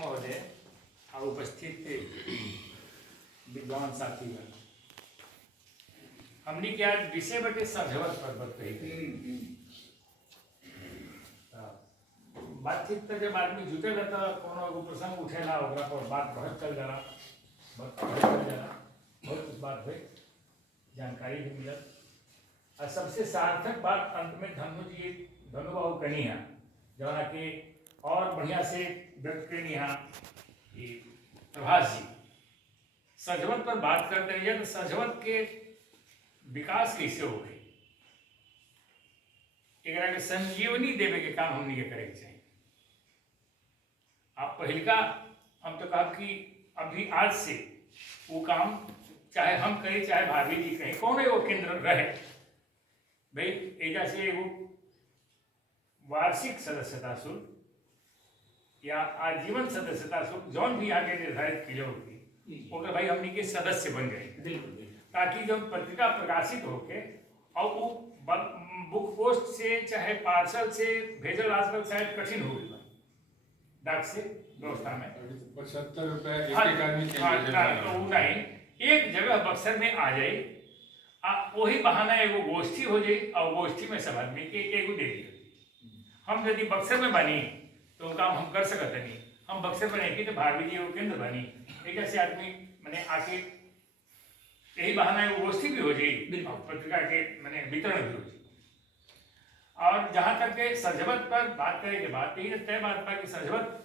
महोदय और उपस्थित विद्वान साथीगण, हमने क्या विषय बटे सजवत पर्वत कही बातचीत तो जब आदमी जुटेला तो कोनो एगो प्रसंग उठेला ओकरा पर बात बहुत चल जाला बहुत बात हुई, जानकारी भी मिलल और सबसे सार्थक बात अंत में धनु बाबू कही है जहाँ के और बढ़िया से व्यक्त करनी है प्रभास जी सजवत पर बात करते हैं तो सजवत के विकास कैसे हो गई एकरा के संजीवनी देवे के काम हमने करे के चाहिए। आप पहिलका हम तो कहा कि अभी आज से वो काम चाहे हम करें चाहे भाभी जी कहें कौन एगो केंद्र रहे भाई एजा से एगो वार्षिक सदस्यता शुल्क या आजीवन सदस्यता शुल्क जौन भी यहाँ के निर्धारित किए होगी ओकर भाई हमनी के सदस्य बन गए ताकि जब पत्रिका प्रकाशित होके और वो बुक पोस्ट से चाहे पार्सल से भेजल आजकल शायद कठिन हो गई डाक से व्यवस्था में 75 रुपए एक आदमी नहीं एक जगह बक्सर में आ जाए वही बहाना एगो गोष्ठी हो जाए और गोष्ठी में सब आदमी के एगो दे दी। हम यदि बक्सर में बनी तो काम हम कर सकते नहीं, हम बक्सर में नहीं तो भारतीय जी एगो केंद्र बनी एक ऐसे आदमी मैंने आके यही बहाना एगो गोष्ठी भी हो जाए और पत्रिका के मैंने वितरण भी हो जाए। और जहाँ तक के सजवत पर बात करें के बाद यही तय बात पर कि सजवत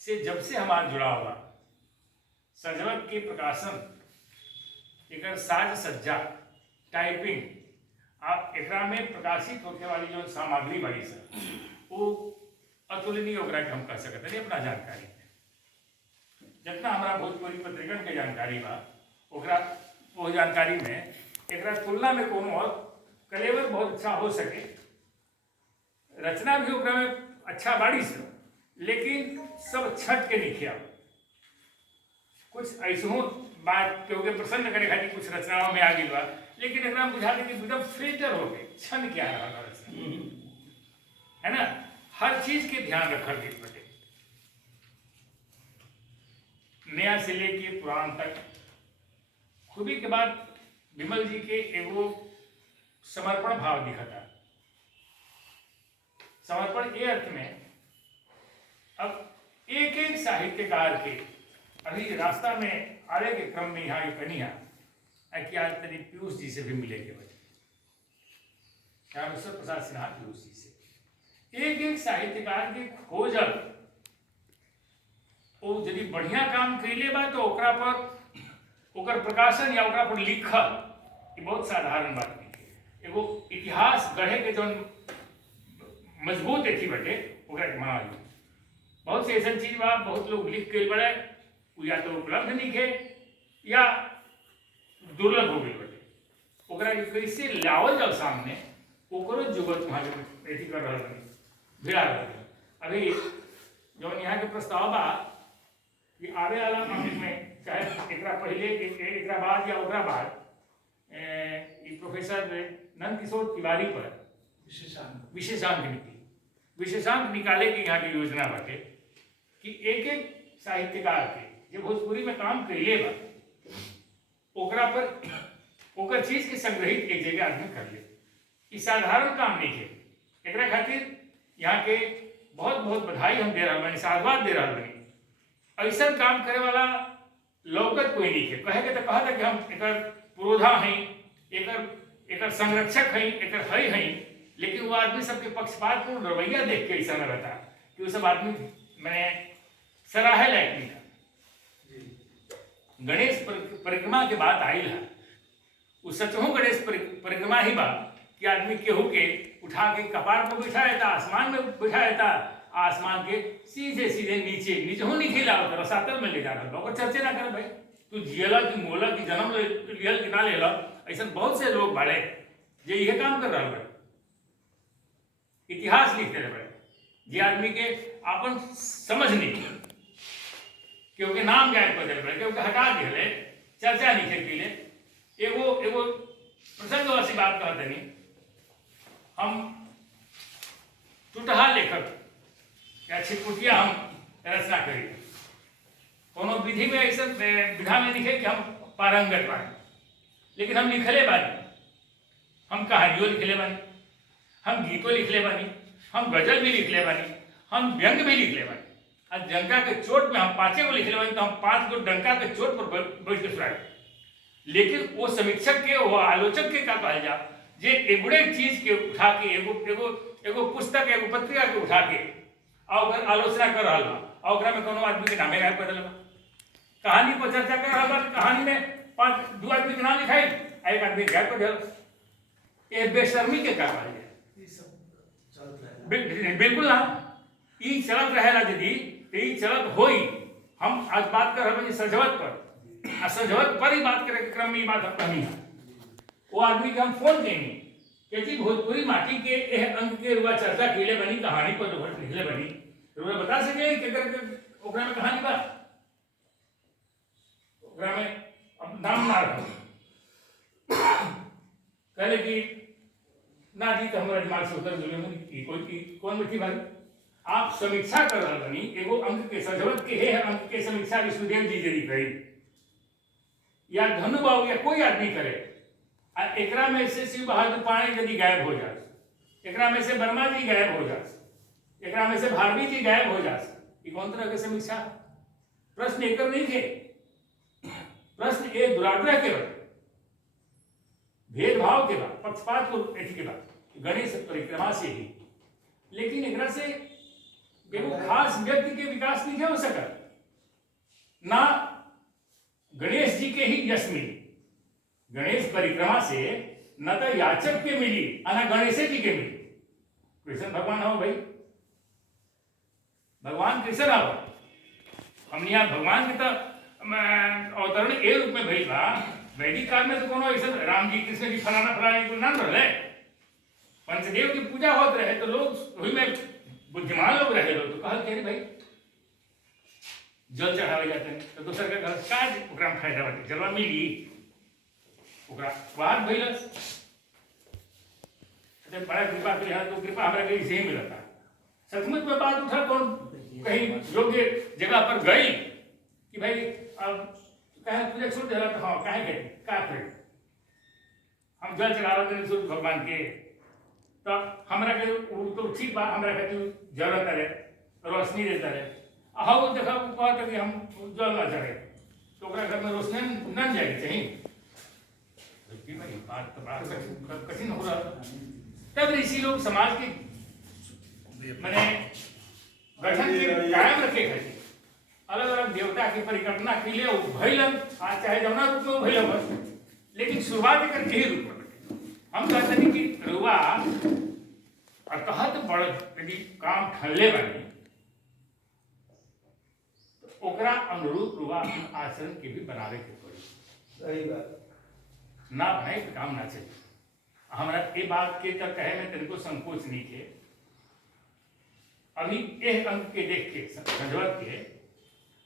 से जब से हमारा जुड़ा हुआ सजवत के प्रकाशन एक साज सज्जा टाइपिंग आप एकरा में प्रकाशित होने वाली जो सामग्री बड़ी सर वो अतुलनीय ओकरा के हम कह सकते हैं अपना जानकारी में जितना हमारा भोजपुरी पत्रिकन के जानकारी बा ओकरा वो जानकारी में एकरा तुलना में कोनो और कलेवर बहुत अच्छा हो सके रचना भी ओकरा में अच्छा बाड़ी से लेकिन सब छट के लिखिया कुछ ऐसो बात क्योंकि प्रसन्न करे खातिर कुछ रचनाओं में आ गई बा लेकिन एकरा बुझा दे कि एकदम फिल्टर हो गए छन क्या रचना है ना हर चीज के ध्यान रखल गई बटे नया से लेके पुरान तक खूबी के बाद विमल जी के एगो समर्पण भाव दिखता समर्पण ये अर्थ में अब एक एक साहित्यकार के अभी रास्ता में आने के क्रम में यहाँ कनिया कि आज तरी पीयूष जी से भी मिले के बचे रामेश्वर प्रसाद सिन्हा पीयूष जी से एक एक साहित्यकार के खोजल वो यदि बढ़िया काम कैले बा तो ओकरा पर ओकर प्रकाशन या ओकरा पर लिखल ये बहुत साधारण बात नहीं एगो इतिहास गढ़े के जो मजबूत थी बटे ओकरा के माना बहुत से ऐसा चीज बा बहुत लोग लिख के बड़े या तो उपलब्ध नहीं है या दुर्लभ हो गई बटे ओकरा कैसे लावल जाओ सामने ओकरो जुगत वहाँ एथी कर रहा बनी भिड़ा रहा अभी जो यहाँ के प्रस्ताव बा कि आवे वाला मामले में चाहे एकरा पहले एकरा बाद या ओकरा बाद प्रोफेसर नंद किशोर तिवारी पर विशेषांक निकाले की यहाँ की योजना बाटे कि एक एक साहित्यकार के जो भोजपुरी में काम कैले बा ओकरा पर ओकर चीज के संग्रहित एक जगह आदमी कर ले ई साधारण काम नहीं है एकरा खातिर यहाँ के बहुत बहुत बधाई हम दे रहा बानी साधुवाद दे रहा बानी ऐसा काम करे वाला लौकत कोई नहीं है कहे के तो कहा था कि हम एकर पुरोधा हैं एकर संरक्षक हैं एकर हई हैं लेकिन वो आदमी सबके पक्षपातपूर्ण रवैया देख के ऐसा न रहता कि वो सब आदमी मैंने सराहे लायक नहीं था। गणेश परिक्रमा के बात आई है वो सचहु गणेश परिक्रमा ही बा कि आदमी केहू के उठा के कपार पर बिठा देता आसमान में बिठा देता आसमान के सीधे सीधे नीचे हूँ नहीं खिला रसातल में ले जा रहा और चर्चे ना कर भाई तू जियला की मोला की जन्म लियल कि ना लेला ऐसा बहुत से लोग बाड़े जो यह काम कर रहा बड़े इतिहास लिखते रहे बड़े जे आदमी के अपन समझ नहीं क्योंकि नाम गायब कर दिले क्योंकि हटा दिले चर्चा नहीं के एगो प्रसंगवासी बात कहते नहीं हम टूटहा लेखक या छिटपुटिया हम रचना करी कोनो विधि में ऐसा विधा में लिखे कि हम पारंगत बानी, लेकिन हम लिखले बानी, हम कहानियों लिखले बानी, हम गीतों लिखले बानी, हम गजल भी लिखले बानी, हम व्यंग भी लिखले बानी। और डंका के चोट में हम 5 गो लिखले बानी, तो हम 5 गो डंका के चोट पर बैठ के सुनाए। लेकिन वो समीक्षक के, वो आलोचक के का कहल जा, जे एगुड़े चीज के उठा के एगो पुस्तक, एगो पत्रिका के उठा के और ओकर आलोचना कर रहा बा, और ओकरा में कोनो आदमी के नामे गायब कर देला बा। कहानी पर चर्चा कर रहा बा, कहानी में 2 आदमी के नाम लिखाई, एक आदमी गायब कर देला। ये बेशर्मी के का कहल जा? ये सब चलत रहे। बिल्कुल ना, ई चलत रहेला दीदी, ई चलत होई। हम आज बात कर रहे हैं सजवत पर, आ सजवत पर ही बात करे के क्रम में ई बात कहनी है। वो आदमी के हम फोन देनी कि जी भोजपुरी माटी के एह अंक के रुआ चर्चा केले बनी, कहानी पर लिखले बनी, रुआ बता सके कि ओकरा में कहानी बा, ओकरा में अब नाम ना रखो, कहले कि ना जी तो हमारा दिमाग से उतर गए, कौन बैठी भाई? आप समीक्षा कर रहा बनी, एगो अंक के सजवत के है अंक के समीक्षा विष्णुदेव जी जरी करी या धनु बाबू या कोई आदमी करे, आ एकरा में से शिव बहादुर पाणी यदि गायब हो जाए, एकरा में से वर्मा जी गायब हो जाए, एकरा में से भारवी जी गायब हो जाए, ये कौन तरह के समीक्षा? प्रश्न एक नहीं थे, प्रश्न ये दुराग्रह के बाद, भेदभाव के बाद, पक्षपात को के बाद, गणेश परिक्रमा से ही। लेकिन एकरा से एगो खास व्यक्ति के विकास नहीं हो सका, ना गणेश जी के ही यश मिली। गणेश परिक्रमा से न तो याचक के मिली और न गणेश जी के मिली। कृष्ण भगवान हो भाई, भगवान कृष्ण आओ, हमने यहाँ भगवान के तो अवतरण ए रूप में भइल बा। वैदिक काल में तो कोनो ऐसा राम जी कृष्ण जी फलाना फलाना को नाम रहे, पंचदेव की पूजा होत रहे, तो लोग वही में बुद्धिमान लोग रहे, लोग तो कहल के भाई जल चढ़ावे जाते हैं, तो दूसर के घर का ओकरा में फायदा बाटे, जलवा मिली ओकरा बात भइलस। तो बड़ा कृपा के यहाँ तो कृपा हमरा के इसे ही मिलता। सचमुच में बात उठा, कौन कहीं योग्य जगह पर गई कि भाई अब कहे पूजा छोड़ दे रहा, तो हाँ कहे गए का करें, हम जल चढ़ावे देने सूर्य भगवान के, तो हमरा के तो ठीक बा, हमरा के जरूरत है, रोशनी देता है। हाँ वो देखा वो कहता कि हम जल ना चढ़े, तो ओकरा घर में रोशनी न जाएगी चाहिए, भाई बात तो बड़ा कठिन हो रहा। तब ऋषि लोग समाज के मैंने गठन के कायम रखे थे, अलग अलग देवता की परिकल्पना के लिए भैलन, आज चाहे जमुना रूप में भैल बस, लेकिन शुरुआत करके ही रूप में हम कहते हैं कि रुआ और कहत बड़ यदि काम ठल्ले बने, तो ओकरा अनुरूप रुआ आचरण के भी बनावे के पड़ी। सही बात ना बनाए तो काम ना चले। हमारा ये बात के तक कहे में तेरे को संकोच नहीं थे। अभी एक अंक के देख के संजवत के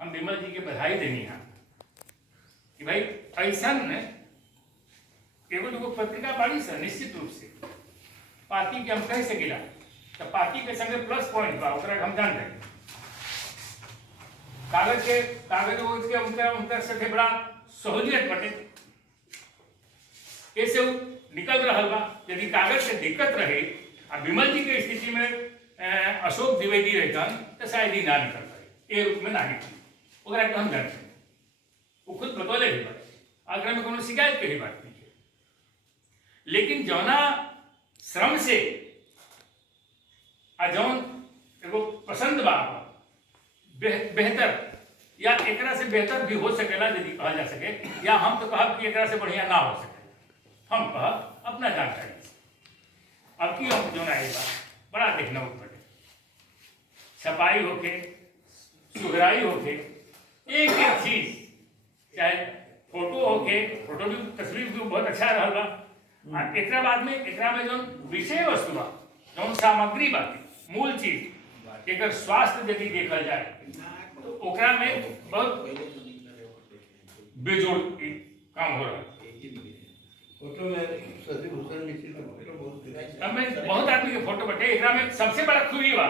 हम विमल जी के बधाई देनी है कि भाई ऐसा एगो दूगो पत्रिका बाड़ी से निश्चित रूप से पार्टी के हम कह सकेला, तो पार्टी के संगे प्लस पॉइंट बा, ओकरा हम जान रहे कागज के उनका सके बड़ा सहूलियत बटे, कैसे निकल रहा बा। यदि कागज से दिक्कत रहे और विमल जी के स्थिति में अशोक द्विवेदी रहतन, तो शायद ही ना निकल पाए, ए रूप में ना निकल, ओकरा के हम जानते हैं, वो खुद बतौले भी बात, अगर में कोनो शिकायत के ही बात नहीं है। लेकिन जौना श्रम से आ जौन एगो पसंद बा बेहतर या एकरा से बेहतर भी हो सकेला यदि कहा जा सके, या हम तो कहब कि एकरा से बढ़िया ना हो सके, हम कहब अपना जानकारी से। अब की हम जो आएगा बड़ा देखना पड़े, छपाई होके सुगराई होके एक एक चीज, चाहे फोटो होके, फोटो भी तस्वीर भी बहुत अच्छा रहा, एकरा बाद में एकरा में जो विषय वस्तु बा, जो सामग्री बा, मूल चीज एक स्वास्थ्य यदि देखल जाए तो ओकरा में बहुत बेजोड़ काम हो रहा है। फोटो में शशिभूषण मिश्र का फोटो बहुत अब मैं बहुत आदमी के फोटो बटे, एकरा में सबसे बड़ा खूबी बा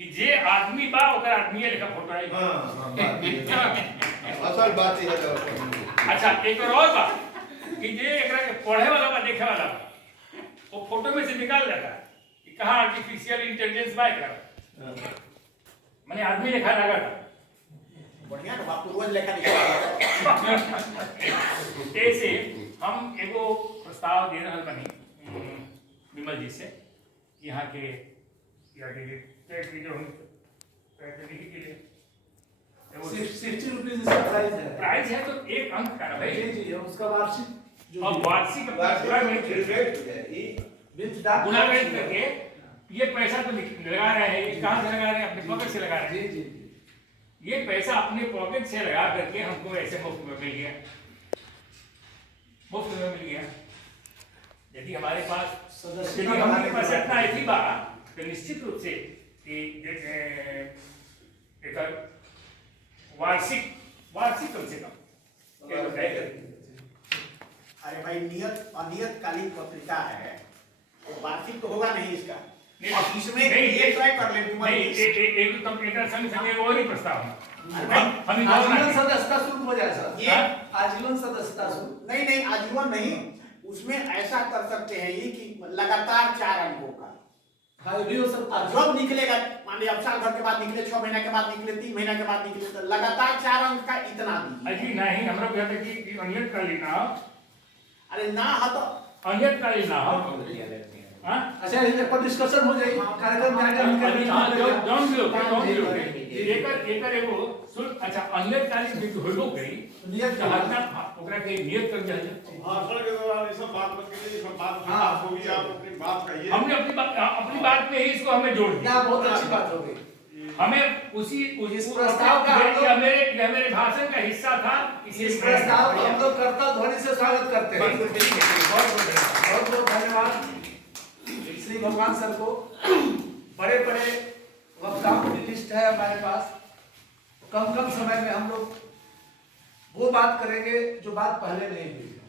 कि जे आदमी बा ओकर आदमी लेखा फोटो आई। हाँ हाँ बात ये है। असल बात ये है। अच्छा एक और बा कि जे एकरा के पढ़े वाला बा देखे वाला बा वो फोटो में से निकाल लेता कि कहाँ आर्टिफिशियल इंटेलिजेंस बा एकरा माने आदमी लेखा लगा था। बढ़िया ना बाप पूर्वज लेखा निकल ऐसे हम एगो प्रस्ताव दे रहल बनी विमल जी से यहाँ के जो हम के लिए प्राइस है तो एक अंक का भाई जी उसका वार्षिक अब वार्षिक पूरा गुना करके ये पैसा तो लगा रहे हैं, ये कहाँ से लगा रहे हैं? अपने पॉकेट से लगा रहे हैं। जी जी ये पैसा अपने पॉकेट से लगा करके हमको ऐसे मुफ्त में मिल गया, मुफ्त में मिल गया। यदि हमारे पास यदि हमारे पास इतना ऐसी बात तो निश्चित रूप से कि वार्षिक कम से कम अरे भाई नियत अनियत कालीन पत्रिका है तो वार्षिक तो होगा नहीं इसका। नहीं, अब इसमें नहीं, ये ट्राई कर ले नहीं एक तो एक संग और ही प्रस्ताव है। हम आजीवन सदस्यता शुल्क हो जाए सर। ये आजीवन सदस्यता शुल्क नहीं आजीवन नहीं, उसमें ऐसा कर सकते हैं ये कि लगातार 4 अंकों का हाँ ये भी हो सकता है। जब निकलेगा, मान लीजिए अब साल भर के बाद निकले, 6 महीना के बाद निकले, 3 महीना के बाद निकले, तो लगातार 4 अंक का इतना दीजिए। अजी नहीं हमरा कहते कि अनियत कालीन ना अरे ना हा तो अनियत कालीन ना हां अच्छा इस पर डिस्कशन हो जाएगी कार्यक्रम में आगे डोंट एकर एगो सुन। अच्छा अनियत कालीन भी होलो गई नियत कहाना ओकरा के नियत कर जाए। भाषण के दौरान ये सब बात मत कीजिए, ये सब बात हाँ। होगी, आप अपनी बात कहिए। हमने अपनी बात में ही इसको हमें जोड़ दिया। क्या बहुत अच्छी बात हो गई। हमें उसी इस प्रस्ताव का हम लोग ये मेरे भाषण का हिस्सा था। इस प्रस्ताव को हम लोग करता ध्वनि से स्वागत करते हैं। बहुत बहुत धन्यवाद श्री भगवान सर को। बड़े बड़े वक्ताओं की लिस्ट है हमारे पास। कम समय में हम लोग वो बात करेंगे जो बात पहले नहीं हुई।